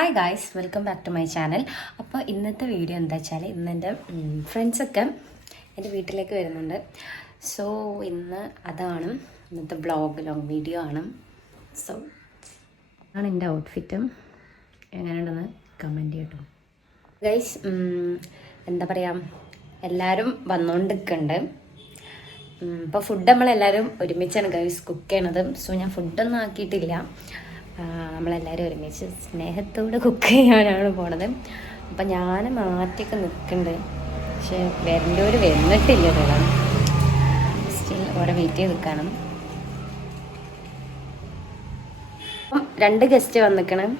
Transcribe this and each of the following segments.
Hi guys, welcome back to my channel. അപ്പോൾ ഇന്നത്തെ video എന്താ വെച്ചാൽ ഇന്ന് എൻ്റെ ഫ്രണ്ട്സൊക്കെ എൻ്റെ വീട്ടിലേക്ക് വരുന്നുണ്ട്. സോ ഇന്ന് അതാണ് ഇന്നത്തെ ലോങ് വീഡിയോ ആണ്. സോ അതാണ് എൻ്റെ ഔട്ട്ഫിറ്റും. എങ്ങനെയുണ്ടെന്ന് കമൻറ്റ് ചെയ്യട്ടോ ഗൈസ്. എന്താ പറയുക, എല്ലാവരും വന്നുകൊണ്ടിരിക്കുന്നുണ്ട്. ഇപ്പോൾ ഫുഡ് നമ്മളെല്ലാവരും ഒരുമിച്ചാണ് ഗൈസ് കുക്ക് ചെയ്യണത്. സോ ഞാൻ ഫുഡൊന്നും ആക്കിയിട്ടില്ല. നമ്മളെല്ലാവരും ഒരുമിച്ച് സ്നേഹത്തോടെ കുക്ക് ചെയ്യാനാണ് പോണത്. അപ്പം ഞാൻ മാറ്റിയൊക്കെ നിൽക്കുന്നുണ്ട്, പക്ഷെ വരേണ്ടവർ വന്നിട്ടില്ല. തോന്നാം സ്റ്റിൽ അവിടെ വെയിറ്റ് ചെയ്ത് നിൽക്കണം. അപ്പം 2 ഗസ്റ്റ് വന്നിക്കണം.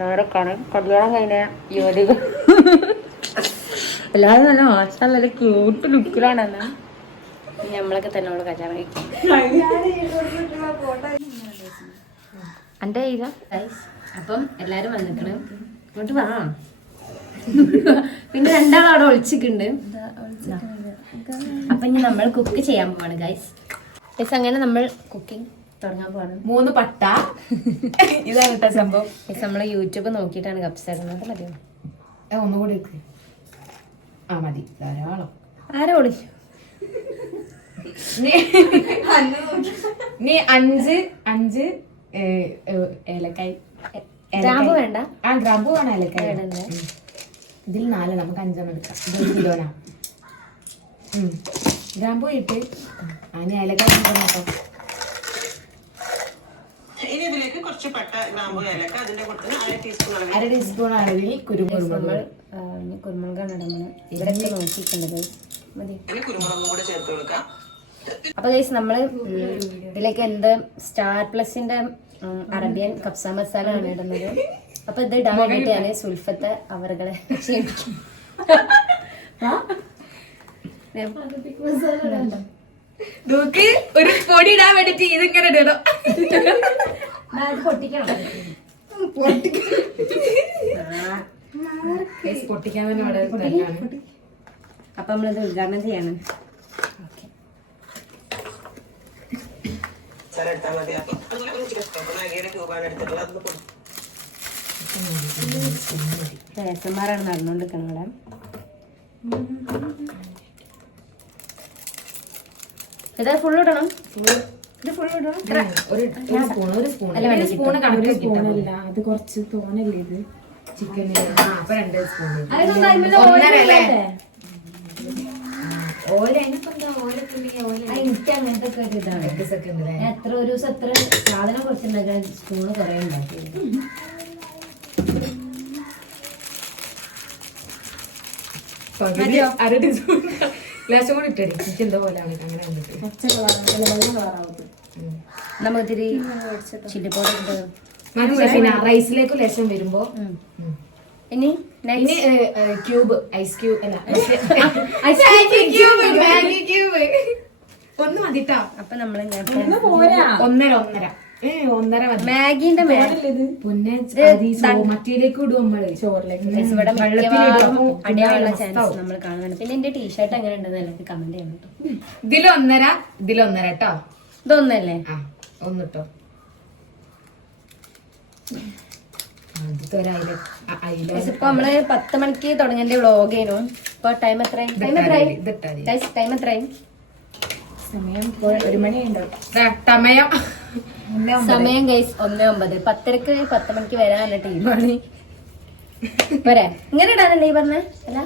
ഡോറൊക്കെയാണ് കല്യാണം കഴിഞ്ഞ യുവതികൾ. എല്ലാവരും നല്ല മാസം നല്ല ക്യൂട്ട് ലുക്കിലാണെന്ന്. നമ്മളൊക്കെ തന്നെ ഉള്ള കല്യാണം കഴിക്കും. എൻ്റെ കയ്യില അപ്പം എല്ലാരും വന്നിക്കണം. ഇങ്ങോട്ട് വാ. പിന്നെ 2 ആൾ അവിടെ ഒളിച്ചിട്ടുണ്ട്. അപ്പൊ ഇനി നമ്മൾ കുക്ക് ചെയ്യാൻ പോവാണ് ഗൈസ്. അങ്ങനെ നമ്മൾ കുക്കിംഗ് തുടങ്ങാൻ പോവാണ്. 3 പട്ട ഇതാണ് സംഭവം. നമ്മള് യൂട്യൂബ് നോക്കിയിട്ടാണ് കപ്സ് ഇടുന്നത്. മതിയോ? ഒന്നുകൂടി മതി, ധാരാളം. ആരാ ഒളിച്ചു? നീ 5 ഏലക്കായ്. ഗ്രാമ്പു വേണ്ട? ഗ്രാമ്പു വേണം. ഏലക്കായ് ഇതിൽ 4, നമുക്ക് 5 എടുക്കാം. 1 കിലോനാ. ഗ്രാമ്പു ഇട്ട് അതിന് ഏലക്കായ് നോക്കാം. ഇനി ഇതിലേക്ക് കുറച്ച് പട്ട, ഗ്രാമ്പു, ഏലക്ക, അതിന്റെ കൂട്ടത്തിൽ 1/2 ടീസ്പൂൺ അളവിൽ കുരുമുളക്. കുരുമുളകാണ് ഇടുന്നത്. ഇവിടെയൊക്കെ നോക്കിയിട്ടുണ്ട്. മതി. കുരുമുളകും കൂടെ ചേർത്ത് കൊടുക്കാം. അപ്പൊ ഗൈസ് നമ്മള് ഇതിലേക്ക് എന്ത് സ്റ്റാർ പ്ലസിന്റെ അറബിയൻ കപ്സ മസാല ആണ് ഇടുന്നത്. അപ്പൊ ഇത് ഇടാൻ വേണ്ടിട്ട് ഞാൻ സുൽഫത്തെ അവരുടെ ക്ഷണിക്കും. ഒരു പൊടി ഇടാൻ വേണ്ടിട്ട് ഇതിങ്ങനെ ഇടണം. പൊട്ടിക്കാൻ തന്നെ. അപ്പൊ നമ്മളിത് ഉദ്ഘാടനം ചെയ്യാണ്. രസന്മാരാണ് നടന്നുകൊണ്ടിരിക്കുന്നത്. ഇതാ ഫുൾ ഇടണം. ഇത് ഫുൾ ഇടണം. അത് കുറച്ച് തോന്നല്ലേ ഇത് ചിക്കൻ. അപ്പൊ 2 സ്പൂൺ എനിക്ക് അങ്ങനത്തെ ഒക്കെ ഇതാണ്. എത്ര ഒരു ദിവസം എത്ര സാധനം കുറച്ചുണ്ടാക്കാൻ സ്പൂണ് കുറെ ഉണ്ടാക്കി. ഗ്ലാസും കൂടി ഇട്ടേ. എനിക്ക് എന്തോ പോലെ അങ്ങനെ നമുക്കിത്തിരി ചില്ലി പൗഡർ ഇട്ട് റൈസിലേക്ക് ലേശം വരുമ്പോ ഇനി ക്യൂബ് ഐസ് ക്യൂബ് അല്ല ഒന്ന് മതിട്ടാ. അപ്പൊ നമ്മള് 1.5 മാഗിന്റെ മറ്റേലേക്ക് ഇടും നമ്മള് ചോറിലേക്ക്. ഇവിടെ അടിയാനുള്ള ചാൻസ് നമ്മൾ കാണുന്നുണ്ട്. പിന്നെ എന്റെ ടീഷർട്ട് എങ്ങനെ ഉണ്ടെന്ന് എനിക്ക് കമന്റ് ചെയ്യണം കേട്ടോ. ഇതിൽ 1.5 കേട്ടോ. ഇതൊന്നല്ലേ? ഒന്നിട്ടോ. ഇപ്പൊ നമ്മള് 10 മണിക്ക് തുടങ്ങിയ വ്ളോഗ് ആയിരുന്നു. ഇപ്പൊ ടൈം എത്രയും സമയം 1 മണിയുണ്ടാവും. സമയം ഗൈസ് 1:09. 10:00 10 മണിക്ക് വരാനുള്ള ടീമാണ്. പോരെ? ഇങ്ങനെ ഇടാനല്ലേ ഈ പറഞ്ഞ? അല്ല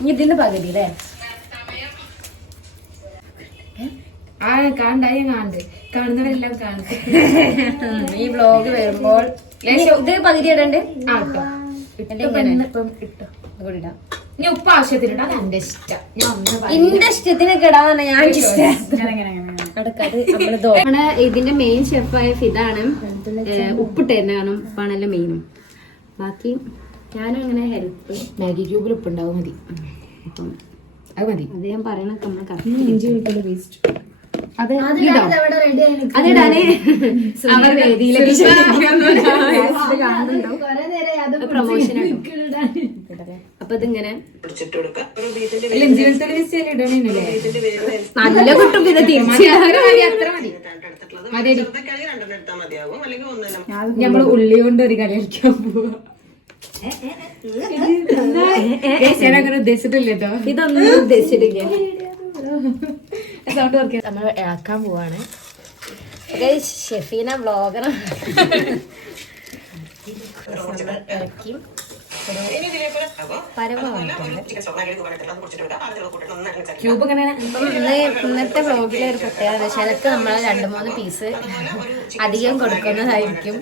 ഇനി ഇതിന്റെ പകുതി അല്ലേ? കാണുന്നവരെല്ലാം കാണും. ഈ വ്ളോഗ് വരുമ്പോൾ ഇത് പകുതി ഇടണ്ട്. ഇനി ഉപ്പ് ആവശ്യത്തിനുണ്ട്. അത് എന്റെ ഇഷ്ടം. എന്റെ ഇഷ്ടത്തിനൊക്കെ ഇടാൻ ഞാൻ നമ്മുടെ ഇതിന്റെ മെയിൻ ഷെഫായ ഫിദാണ് ഉപ്പിട്ടായിരുന്നു. കാരണം ഉപ്പാണല്ലോ മെയിനും. ബാക്കി ഞാനും അങ്ങനെ ഹെൽപ്പ്. മാഗി ക്യൂബിൽ ഉപ്പുണ്ടാവും. മതി. അപ്പം അത് മതി. അത് ഞാൻ പറയണൊക്കെ നമ്മൾ ഇഞ്ചി വെളുത്തുള്ളി പേസ്റ്റ് അത് അതിടാന് അവർ വേദിയിലേക്ക് പ്രൊമോഷൻ അപ്പൊ ഇതിങ്ങനെ നല്ല കിട്ടും. പിന്നെ തിരിച്ച് ഞമ്മള് ഉള്ളി കൊണ്ട് ഒരു കറി കളിക്കാൻ പോവാ. അങ്ങനെ ഉദ്ദേശിച്ചിട്ടില്ല കേട്ടോ. ഇതൊന്നും ഉദ്ദേശിച്ചിട്ടില്ല. നമ്മൾ ഇളക്കാൻ പോവാണ്. ഷെഫീന വ്ളോഗറാണ്. ഇറക്കി ക്യൂബ് ഇങ്ങനെ ഇന്നത്തെ വ്ളോഗിലെ ഒരു പ്രത്യേകത ചിലക്ക് നമ്മൾ 2-3 പീസ് അധികം കൊടുക്കുന്നതായിരിക്കും.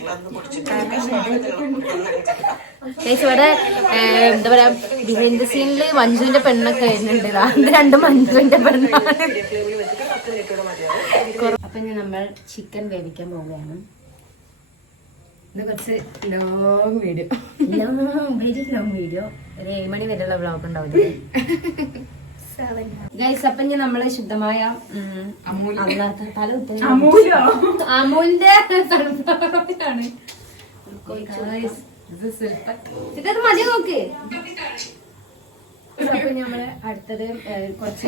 ഇവിടെ എന്താ പറയാ ബിഹൈൻഡ് ദ സീനില് മഞ്ജുവിന്റെ പെണ്ണൊക്കെ വരുന്നുണ്ട്. അത് 2 മഞ്ജുവിന്റെ പെണ്ണാണ്. അപ്പൊ നമ്മൾ ചിക്കൻ വേവിക്കാൻ പോവുകയാണ്. ഇത് കുറച്ച് ലോങ് വീഡിയോ, ലോങ് വീഡിയോ, ഒരു 7 മണി വരെയുള്ള വ്ളോഗ് ഉണ്ടാവും ഗൈസ്. അപ്പൊ ഇനി നമ്മള് ശുദ്ധമായ അമൂലിന്റെ ആണ്. ഇതത് മതി നോക്ക്. അപ്പൊ നമ്മള് അടുത്തത് കുറച്ച്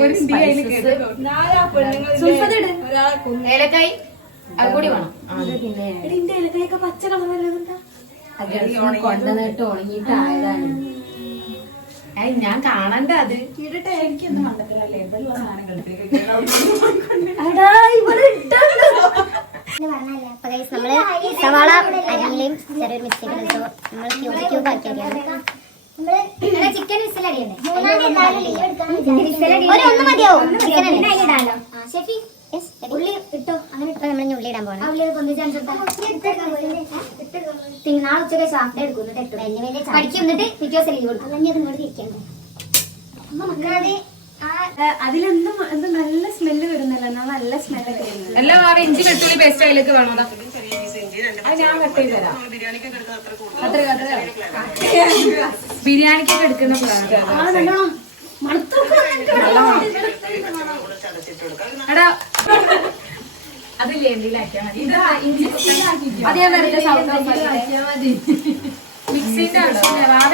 ഏലക്കായി അത് കൂടി വേണം. പിന്നെ പച്ച കൊണ്ടുവന്നിട്ട് ഉണങ്ങിയിട്ട് ആയതാണ്. ഞാൻ കാണണ്ട. അത് നമ്മള് സവാള അരിയിലും ചെറിയൊരു മിക്സിയിൽ നമ്മൾ ക്യൂബ് ആക്കിയാണ്. ചിക്കൻ വിസിലടിയണ്ടേ? ഒന്ന് മതിയാവും. ഉള്ളി ഇട്ടോ? അങ്ങനെ ഇട്ടോ? നമ്മൾ ഉള്ളി ഇടാൻ പോകണം. നാളെ ഉച്ചക്ക് ശാസ്ത്രം എടുക്കും. പഠിക്കും. എന്നിട്ട് പിറ്റേ ദിവസം ലീവ് കൊടുക്കും. അതിലെന്തും എന്ത് നല്ല സ്മെല്ല് വരുന്നില്ല. നല്ല സ്മെല്ലൊക്കെ വരുന്നത്. എല്ലാം ആ ഇഞ്ചി വെളുത്തുള്ളി പേസ്റ്റ് അതിലേക്ക് വേണോ? ഞാൻ കട്ട് ചെയ്ത് തരാം. ബിരിയാണിക്കൊക്കെ എടുക്കുന്ന എടാ അതില്ലേ എന്തെങ്കിലും മതി. ഇത് ഇഞ്ചി അത് ഞാൻ വെറുതെ മതി. മിക്സിന്റെ ആവശ്യമില്ല. വാവ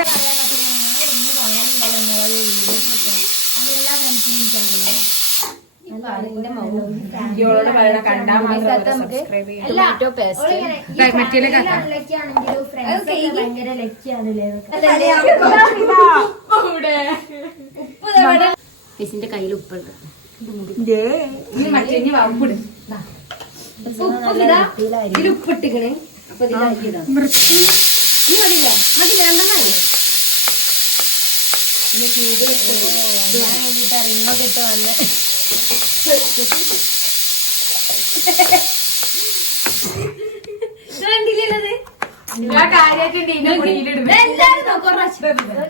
ഫിഷിന്റെ കയ്യിൽ ഉപ്പുണ്ട്. ഉപ്പിട്ടിക്കണേ. അപ്പൊ റിങ്ങൊക്കെ ഇട്ട് വന്ന്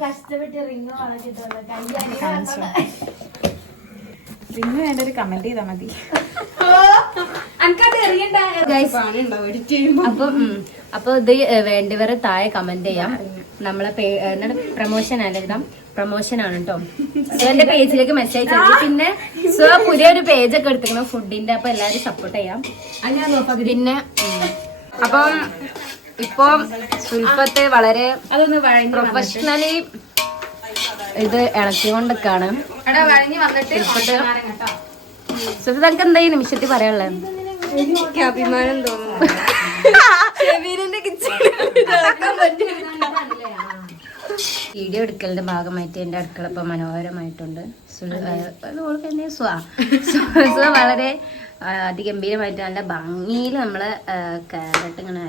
കഷ്ടപ്പെട്ട് റിങ് റിങ് വേണ്ട ഒരു കമന്റ് ചെയ്താ മതി. അപ്പൊ ഇത് വേണ്ടിയവർ താഴെ കമന്റ് ചെയ്യാം. നമ്മളെ പ്രൊമോഷൻ അല്ലെല്ലാം പ്രൊമോഷൻ ആണ് കേട്ടോ. എന്റെ പേജിലേക്ക് മെസ്സേജ് അയച്ചു. പിന്നെ പുതിയൊരു പേജൊക്കെ എടുത്തിരിക്കണം ഫുഡിന്റെ. അപ്പൊ എല്ലാരും സപ്പോർട്ട് ചെയ്യാം. പിന്നെ അപ്പം ഇപ്പൊ സുൽഫത്ത് വളരെ പ്രൊഫഷണലി ഇത് ഇളക്കിക്കൊണ്ടൊക്കെയാണ്. സുൽഫത്ത് എനിക്ക് എന്താ ഈ നിമിഷത്തിൽ പറയാനുള്ളത്? എനിക്ക് അഭിമാനം തോന്നുന്നു. വീഡിയോ എടുക്കലിന്റെ ഭാഗമായിട്ട് എന്റെ അടുക്കള ഇപ്പൊ മനോഹരമായിട്ടുണ്ട്. വളരെ അതിഗംഭീരമായിട്ട് നല്ല ഭംഗിയിൽ നമ്മള് ക്യാരറ്റ് ഇങ്ങനെ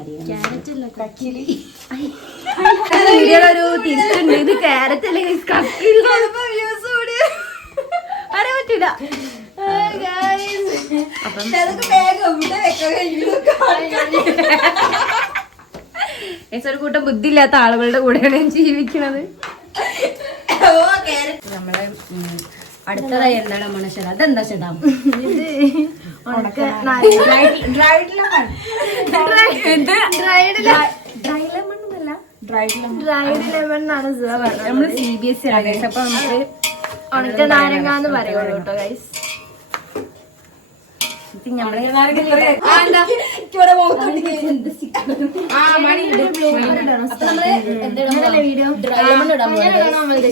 വീഡിയോയുടെ ഒരു തിരിച്ചുണ്ട്. ഇത് ക്യാരറ്റ് അല്ലെങ്കിൽ അറിയാൻ പറ്റൂല. അപ്പം ഒരു കൂട്ടം ബുദ്ധിയില്ലാത്ത ആളുകളുടെ കൂടെയാണ് ഞാൻ ജീവിക്കുന്നത്. നമ്മള് അടുത്തതായി എന്താണ് മണശല? അതെന്താ ചേട്ടാ? നമ്മള് CBSE ആണ് ഗൈസ്. അപ്പൊ നമുക്ക് ഉണക്ക നാരങ്ങ എന്ന് പറയുള്ളൂ കേട്ടോ ഗൈസ്. നമ്മളെ അപ്പൊ നമ്മള് വീഡിയോ ഡ്രൈ ലെമൺ ഇടാൻ പോകുന്നത്.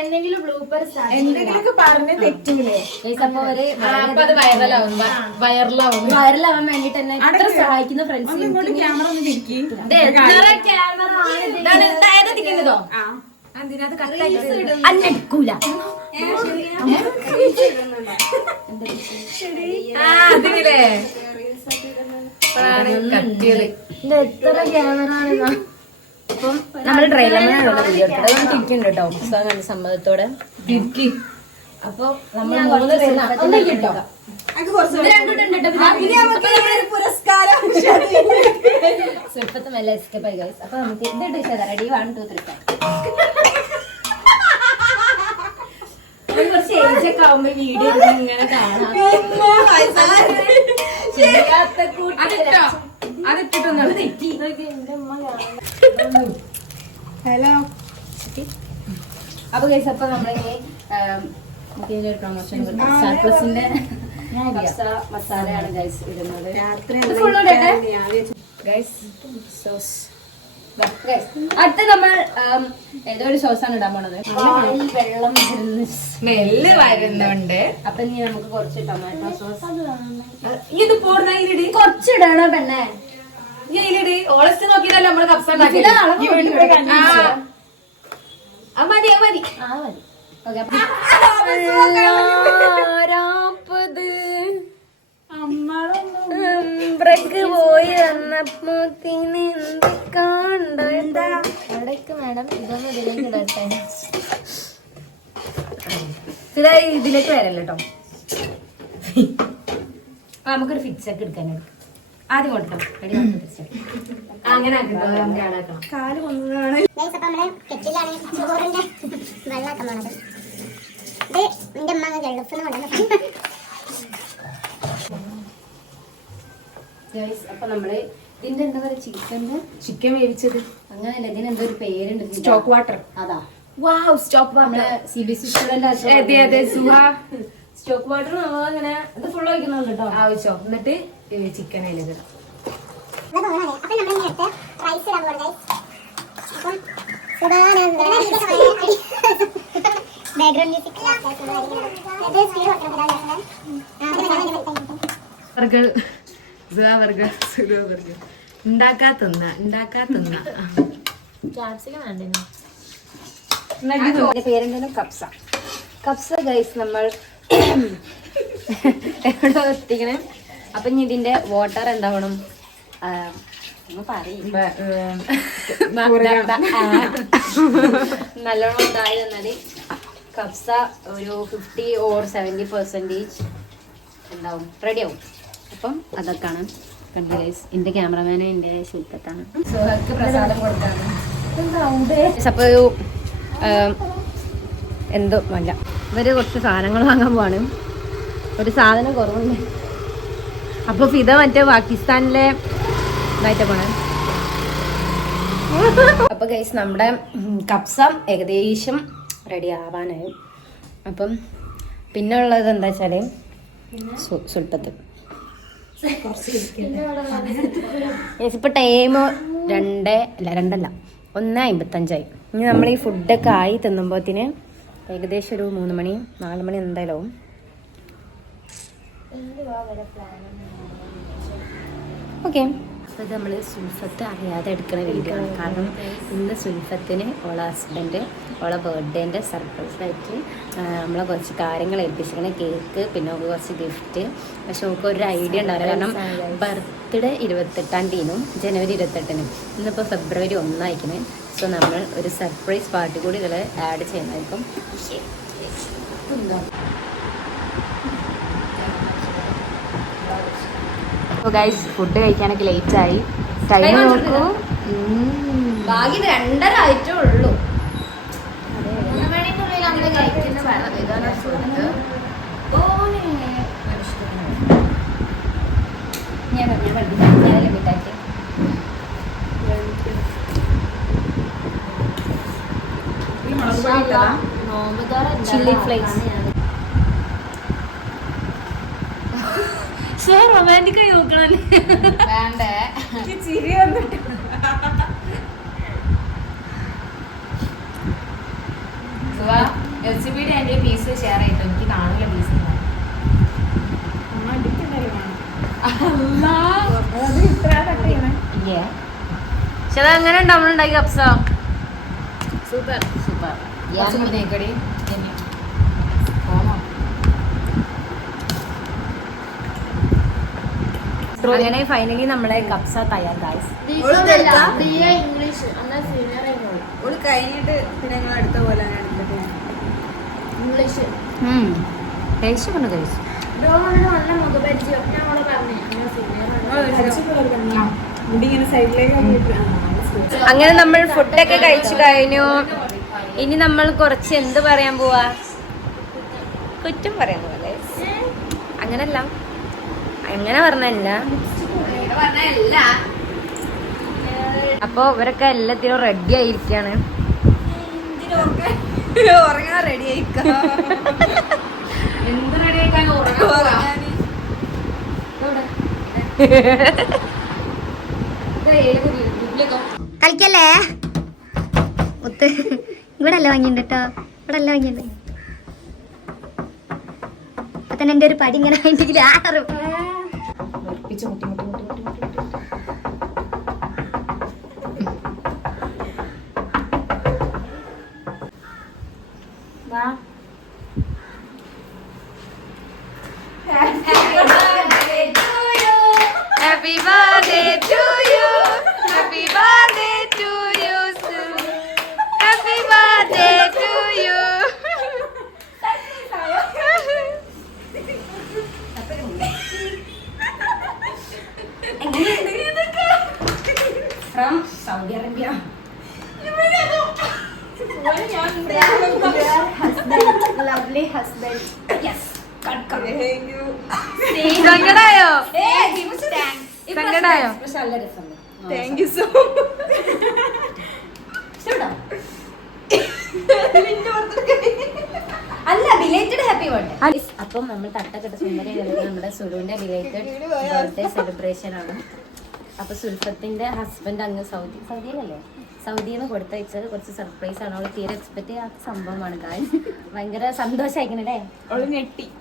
എന്തെങ്കിലുമൊക്കെ പറഞ്ഞ് തെറ്റൂലേ? അപ്പൊ അവര് വൈറലാവാൻ വേണ്ടിട്ട് തന്നെ ഇത്ര സഹായിക്കുന്ന ഫ്രണ്ട്സ് ക്യാമറ ഒന്ന് തിരിക്കി. അന്നെടുക്കൂല എത്ര ക്യാമറ ആണ്. അപ്പം നമ്മൾ ഡ്രൈ ലെമണാണുള്ള വീഡിയോ എടുത്തത്. തിരിക്കുന്നുണ്ട് കേട്ടോ കണ്ട സമ്മതത്തോടെ തിരിക്കി. അപ്പൊ നമ്മൾ 3 പേര് കിട്ടോ സ്വല്പത്തെ മെല്ലെ എസ്കേപ്പ് ആയി ഗൈസ്. അപ്പൊ നമുക്ക് എന്തിട്ട് വെച്ചാൽ റെഡി 1 2 3 കുറച്ച് ഏജൊക്കെ ആവുമ്പോ വീഡിയോ ഇങ്ങനെ കാണാം. ഹലോ അപ്പൊ ഗൈസ് അപ്പൊ നമ്മളിനി പ്രൊമോഷൻ സർപ്ലസിന്റെ മസാലയാണ് ഗൈസ് ഇടുന്നത്. അടുത്ത നമ്മൾ ഏതോ ഒരു സോസാണ് ഇടാൻ പോണത്. വെള്ളം സ്മെല്ല് വരുന്നുണ്ട്. അപ്പൊ ഇനി നമുക്ക് കുറച്ച് ടൊമാറ്റോ സോസ് ഇത് പോർണ്ണ കുറച്ചിടണോ പെണ്ണെ? ഓളസ്റ്റ് നോക്കിയതല്ല നമ്മള് കപ്സ മതി മതി മതി. ബ്രേക്ക് പോയി വന്നപ്പോത്തിന് എന്ത് കണ്ട എവിടേക്ക് മാഡം ഇതൊന്നും ഇതിലേക്ക് ഇടട്ടെ. ഇതിലേക്ക് വരല്ലോ കേട്ടോ. നമുക്കൊരു ഫിക്സ് ഒക്കെ എടുക്കാനായിട്ട് ആദ്യം കൊടുക്കണം. അങ്ങനെ കാല് കൊന്നതാണ്. കെറ്റിലാണ് ചോറിന്റെ വെള്ളാക്കാൻ പോണത്. ഇത് എന്റെ അമ്മ ഗൾഫിൽ നിന്ന് കൊണ്ടുവന്ന. അപ്പൊ നമ്മള് ഇതിന്റെ എന്താ പറയാ ചിക്കൻ വേവിച്ചത് അങ്ങനെയല്ല, ഇതിന് എന്തോ ഒരു പേരുണ്ട്. Stock water. അതാ സ്റ്റോക്ക് നമ്മളെ CBSE സ്റ്റുഡന്റ് സ്റ്റോക്ക് വാട്ടർ അങ്ങനെ ഇത് ഫുൾ ഒഴിക്കുന്നുണ്ട് കേട്ടോ ആവശ്യം. എന്നിട്ട് ചിക്കൻ അതിലിടാം. പേരെന്തായാലും കപ്സ. കപ്സ ഗൈസ് നമ്മൾ എവിടെ എത്തിക്കണേ. അപ്പൊ ഇനി ഇതിന്റെ വാട്ടർ എന്താവണം നല്ലോണം ഉണ്ടായി തന്നാല് കപ്സ ഒരു 50 or 70% ഉണ്ടാവും, റെഡി ആവും. അപ്പം അതൊക്കെയാണ് കണ്ടു ഗൈസ്. എന്റെ ക്യാമറമാന് എന്റെ ശില്പത്താണ് പ്രസാദം കൊടുക്കാണ്. അപ്പൊ ഒരു എന്തോ അല്ല, ഇവര് കുറച്ച് സാധനങ്ങൾ വാങ്ങാൻ പോവാണ്. ഒരു സാധനം കുറവുണ്ട്. അപ്പൊ ഫിദ മറ്റേ പാകിസ്ഥാനിലെ ഇതായിട്ട് പോണേ. അപ്പൊ ഗൈസ് നമ്മുടെ കപ്സ ഏകദേശം റെഡി ആവാനായി. അപ്പം പിന്നെ ഉള്ളത് എന്താ വെച്ചാല് സുൽപ്പത്ത്. ഇപ്പൊ ടൈം 1:55. ഇനി നമ്മൾ ഈ ഫുഡൊക്കെ ആയി തിന്നുമ്പോത്തിന് ഏകദേശം ഒരു 3 മണി 4 മണി എന്തായാലും. ഓക്കെ, അപ്പോൾ ഇത് നമ്മൾ സുൽഫത്ത് അറിയാതെ എടുക്കുന്ന വീഡിയോ ആണ്. കാരണം ഇന്ന് സുൽഫത്തിന് ഓളെ ഹസ്ബൻഡ് ഓളെ ബർത്ത്ഡേൻ്റെ സർപ്രൈസായിട്ട് നമ്മളെ കുറച്ച് കാര്യങ്ങൾ ഏൽപ്പിച്ചിരിക്കണ, കേക്ക്, പിന്നെ കുറച്ച് ഗിഫ്റ്റ്. പക്ഷെ ഓൾക്ക് ഒരു ഐഡിയ ഉണ്ടാവില്ല. കാരണം ബർത്ത്ഡേ 28 ജനുവരി 28. ഇന്നിപ്പോൾ ഫെബ്രുവരി 1 ആയിരിക്കുന്നത്. സോ നമ്മൾ ഒരു സർപ്രൈസ് പാർട്ടി കൂടി ഇതിൽ ആഡ് ചെയ്യുന്നതായിരിക്കും. ഗൈസ് ഫുഡ് കഴിക്കാനൊക്കെ ലേറ്റ് ആയി. ടൈം നോക്കൂ, ബാക്കി 2:30 ആയിട്ടേ ഉള്ളൂ. ഞാൻ ലിമിറ്റാക്കി ചില്ലി ഫ്ലേക്സ്. സോ റൊമാൻറ്റിക് ആയി നോക്കണം. വേണ്ടേ ചിരി വന്നിട്ട് റെസിപ്പിയുടെ എൻ്റെ പീസ് ഷെയർ ചെയ്തു. എനിക്ക് കാണൂല പീസ്. അത് ഇത്ര കട്ട് ചെയ്യണേ. പക്ഷെ അത് എങ്ങനെ ഉണ്ട് നമ്മളുണ്ടാക്കി കപ്സ? Super super. അങ്ങനെ ഫൈനലി നമ്മളെ കപ്സ തയ്യാർ ഗൈസ്. ഇംഗ്ലീഷ് ഓള് കഴിഞ്ഞിട്ട് പിന്നെ ഞങ്ങൾ അടുത്ത പോലെ എടുത്തിട്ട് ഇംഗ്ലീഷ് ടേസ്റ്റ് കൊണ്ട് കഴിച്ചു. നല്ല മുഖപരിചയം ഞാൻ അവളെ പറഞ്ഞു മുടി ഇങ്ങനെ സൈഡിലേക്ക് അങ്ങനെ നമ്മൾ ഫുഡൊക്കെ കഴിച്ചു കഴിഞ്ഞു. ഇനി നമ്മൾ കുറച്ച് എന്ത് പറയാൻ പോവാ? കുറ്റം പറയാൻ പോലെ. അങ്ങനല്ല, അങ്ങനെ പറഞ്ഞല്ല. അപ്പൊ ഇവരൊക്കെ എല്ലാത്തിനും റെഡി ആയിരിക്കാണ്. ഉറങ്ങാൻ റെഡി ആയിക്കാം. എന്ത് റെഡി ആയിക്കാൻ ഉറങ്ങാൻ കളിക്കല്ലേ ഒത്ത് ഇവിടെ അല്ല വാങ്ങിണ്ട് കേട്ടോ. ഇവിടെ അല്ല വാങ്ങിണ്ട്. അപ്പൊ തന്നെ എന്റെ ഒരു പടി ഇങ്ങനെ വാങ്ങിയെങ്കിൽ ആറ് Happy birthday to you. Happy birthday to you. Happy birthday to you. From Saudi Arabia. lovely husband. Yes. Thank സങ്കടായോ? സങ്കടായോ? താങ്ക് യു സോ അല്ല, ബിലേറ്റഡ് ഹാപ്പി ബർത്ത്ഡേ. അപ്പം നമ്മൾ തട്ടക്കെട്ട് സുന്ദരി നമ്മുടെ സുലുവിന്റെ ബിലേറ്റഡ് ബർത്ത്ഡേ സെലിബ്രേഷൻ ആണ്. അപ്പൊ സുൽഫത്തിന്റെ ഹസ്ബൻഡ് അങ്ങ് സൗദിയിലല്ലേ, സൗദിയിൽ നിന്ന് കൊടുത്തയച്ചത് കുറച്ച് സർപ്രൈസ് ആണ്. അവള് തീരെ എക്സ്പെക്ട് ചെയ്യാത്ത സംഭവമാണ്. ഗായ്സ് ഭയങ്കര സന്തോഷമായിക്കണല്ലേ?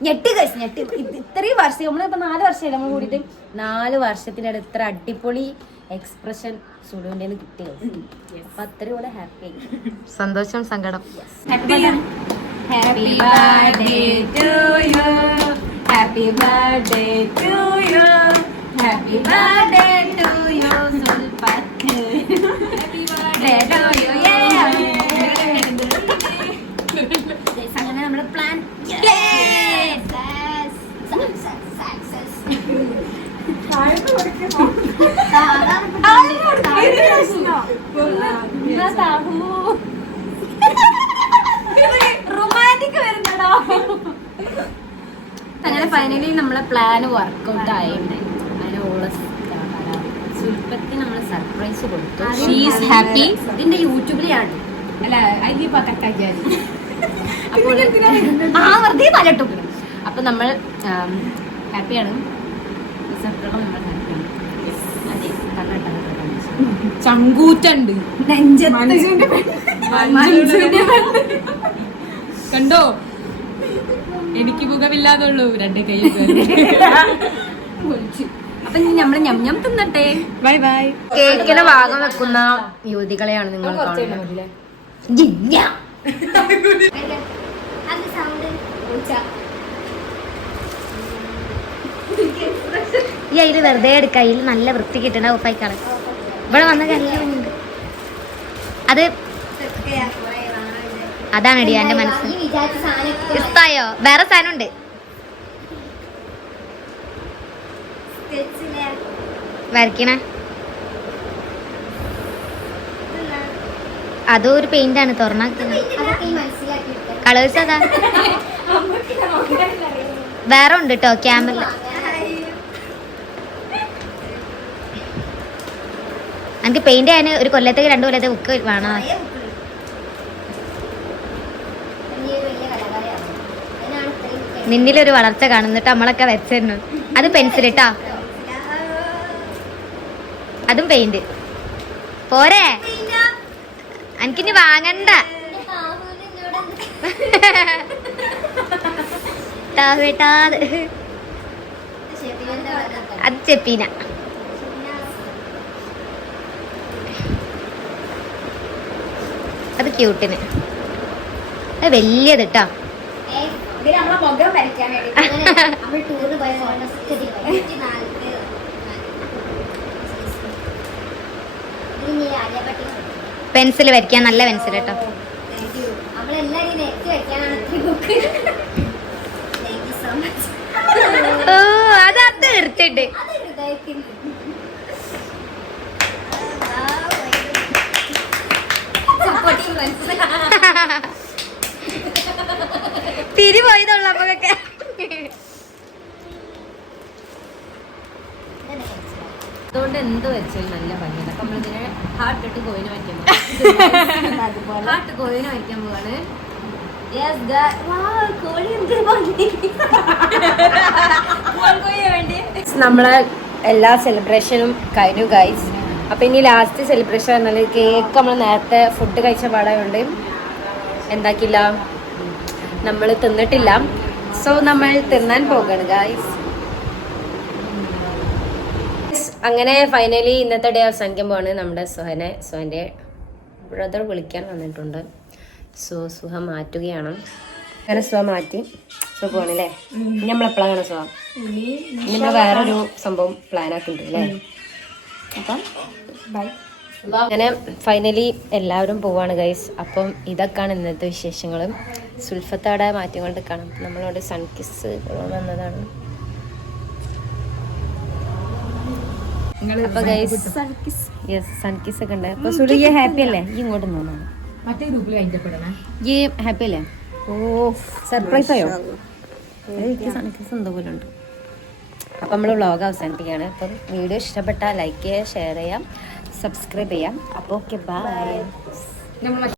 ഞെട്ടി ഗൈസ്, ഞെട്ടി. ഇത്രയും വർഷം നമ്മളിപ്പോ 4 വർഷമായി നമ്മൾ കൂടിയിട്ട് 4 വർഷത്തിനിടെ ഇത്ര അടിപൊളി എക്സ്പ്രഷൻ സുലുവിന്റെ കിട്ടിയത്. അപ്പൊ അത്രയും കൂടെ ഹാപ്പി ആയി. സന്തോഷം, സങ്കടം. Happy birthday to you. Happy birthday to you. Happy birthday to you Sulfath. Happy birthday to you. അങ്ങനെ നമ്മുടെ പ്ലാൻ റൊമാൻറ്റിക് വരുന്നടോ. അങ്ങനെ ഫൈനലി നമ്മളെ പ്ലാന് വർക്ക്ഔട്ട് ആയിട്ടുണ്ട്. അങ്ങനെ ഓളെ സുൽഫത്തിന് നമ്മൾ സർപ്രൈസ് കൊടുത്തു. She's happy. ഇതിന്റെ യൂട്യൂബിലാണ്. അല്ല അതിപ്പോ കട്ടാക്കിയാൽ അപ്പോൾ വെറുതെ തലട്ടും. അപ്പൊ നമ്മൾ ഹാപ്പിയാണ്. നമ്മൾ ഹാപ്പിയാണ്. അതെ, ചങ്കൂറ്റുണ്ട് കണ്ടോ? എനിക്ക് മുഖമില്ലാതുള്ളൂ 2 കൈ. അപ്പൊ നമ്മൾ ഞം തിന്നട്ടെ. Bye bye. കേക്കിന് ഭാഗം വെക്കുന്ന യുവതികളെയാണ് നിങ്ങൾ കാണുന്നത്. ഈ അതിൽ വെറുതെ എടുക്ക. അതിൽ നല്ല വൃത്തി കിട്ടണ ഉപ്പായിക്കാണ്. ഇവിടെ വന്ന കല്ലുണ്ട്. അത് അതാണ് അടിയാ എന്റെ മനസ്സിൽ. ഇഷ്ടായോ? വേറെ സാധനം ഉണ്ട്. വരയ്ക്കണ അതും ഒരു പെയിന്റ് ആണ്. തുറന്നാക്കുന്നത് കളേഴ്സ് അതാ. വേറെ ഉണ്ട് കേട്ടോ ക്യാമറ. എനിക്ക് പെയിന്റ് ചെയ്യാൻ ഒരു കൊല്ലത്തേക്ക് 2 കൊല്ലത്തെ ബുക്ക് വേണോ? നിന്നിലൊരു വളർച്ച കാണുന്നിട്ട് നമ്മളൊക്കെ വെച്ചിരുന്നു. അത് പെൻസിൽ ഇട്ടാ, അതും പെയിന്റ് പോരെ, എനിക്കിനി വാങ്ങണ്ട. അത് ചെപ്പീന. അത് ക്യൂട്ടിന്. അത് വലിയത് കേട്ടോ. പെൻസിൽ വരയ്ക്കാൻ നല്ല പെൻസിൽ കേട്ടോ. ഓ അത് എടുത്തിട്ട് തിരി പോയതുള്ളൂ അപ്പൊക്കെ. അതുകൊണ്ട് എന്ത് വെച്ചാലും നല്ല ഭംഗിയാണ്. അപ്പൊ നമ്മളിതിനെ ഹാർട്ട് ഇട്ട് കോയിന് വയ്ക്കാൻ പോവാണ്. ഹാർട്ട് കോയിന് വയ്ക്കാൻ പോവാണ്. നമ്മളെ എല്ലാ സെലിബ്രേഷനും കഴിഞ്ഞു ഗൈസ്. അപ്പൊ ഇനി ലാസ്റ്റ് സെലിബ്രേഷൻ പറഞ്ഞാൽ കേക്ക് നമ്മൾ നേരത്തെ ഫുഡ് കഴിച്ച പാടായോണ്ട് എന്താക്കില്ല, നമ്മൾ തിന്നിട്ടില്ല. സോ നമ്മൾ തിന്നാൻ പോകണം ഗൈസ്. അങ്ങനെ ഫൈനലി ഇന്നത്തെ ഡേ അവസാനിക്കാൻ പോവാണ്. നമ്മുടെ സുഹന്റെ ബ്രദർ വിളിക്കാൻ വന്നിട്ടുണ്ട്. സോ സുഹ മാറ്റുകയാണ്. അങ്ങനെ സുഹ മാറ്റി. സുഹ പോണല്ലേ. ഇനി നമ്മളെപ്പോഴാണ് സുഹ? നമ്മൾ വേറൊരു സംഭവം പ്ലാൻ ആക്കിയിട്ടുണ്ട് അല്ലേ? അപ്പം ബൈ. അങ്ങനെ ഫൈനലി എല്ലാവരും പോവാണ് ഗൈസ്. അപ്പം ഇതൊക്കെയാണ് ഇന്നത്തെ വിശേഷങ്ങൾ. സുൽഫത്തവിടെ മാറ്റി കൊണ്ട് കാണാം. നമ്മളവിടെ സൺകിസ് വന്നതാണ്. അപ്പൊ ഗൈസ് സൺകിസ് ഒക്കെ ഉണ്ട്. അപ്പൊ സുലി ഹാപ്പി അല്ലേ? ഈ ഇങ്ങോട്ട് തോന്നാണ്. മറ്റേ ഗ്രൂപ്പിൽ കഴിഞ്ഞപ്പെടണേ. ഈ ഹാപ്പി അല്ലേ? ഓ സർപ്രൈസ് ആയോ? സൺകിസ് എന്തോ പോലെ ഉണ്ട്. അപ്പം നമ്മൾ വ്ളോഗ് അവസാനിപ്പിക്കുകയാണ്. അപ്പം വീഡിയോ ഇഷ്ടപ്പെട്ടാൽ ലൈക്ക് ചെയ്യുക, ഷെയർ ചെയ്യാം, സബ്സ്ക്രൈബ് ചെയ്യാം. അപ്പോൾ ഓക്കെ ബൈ.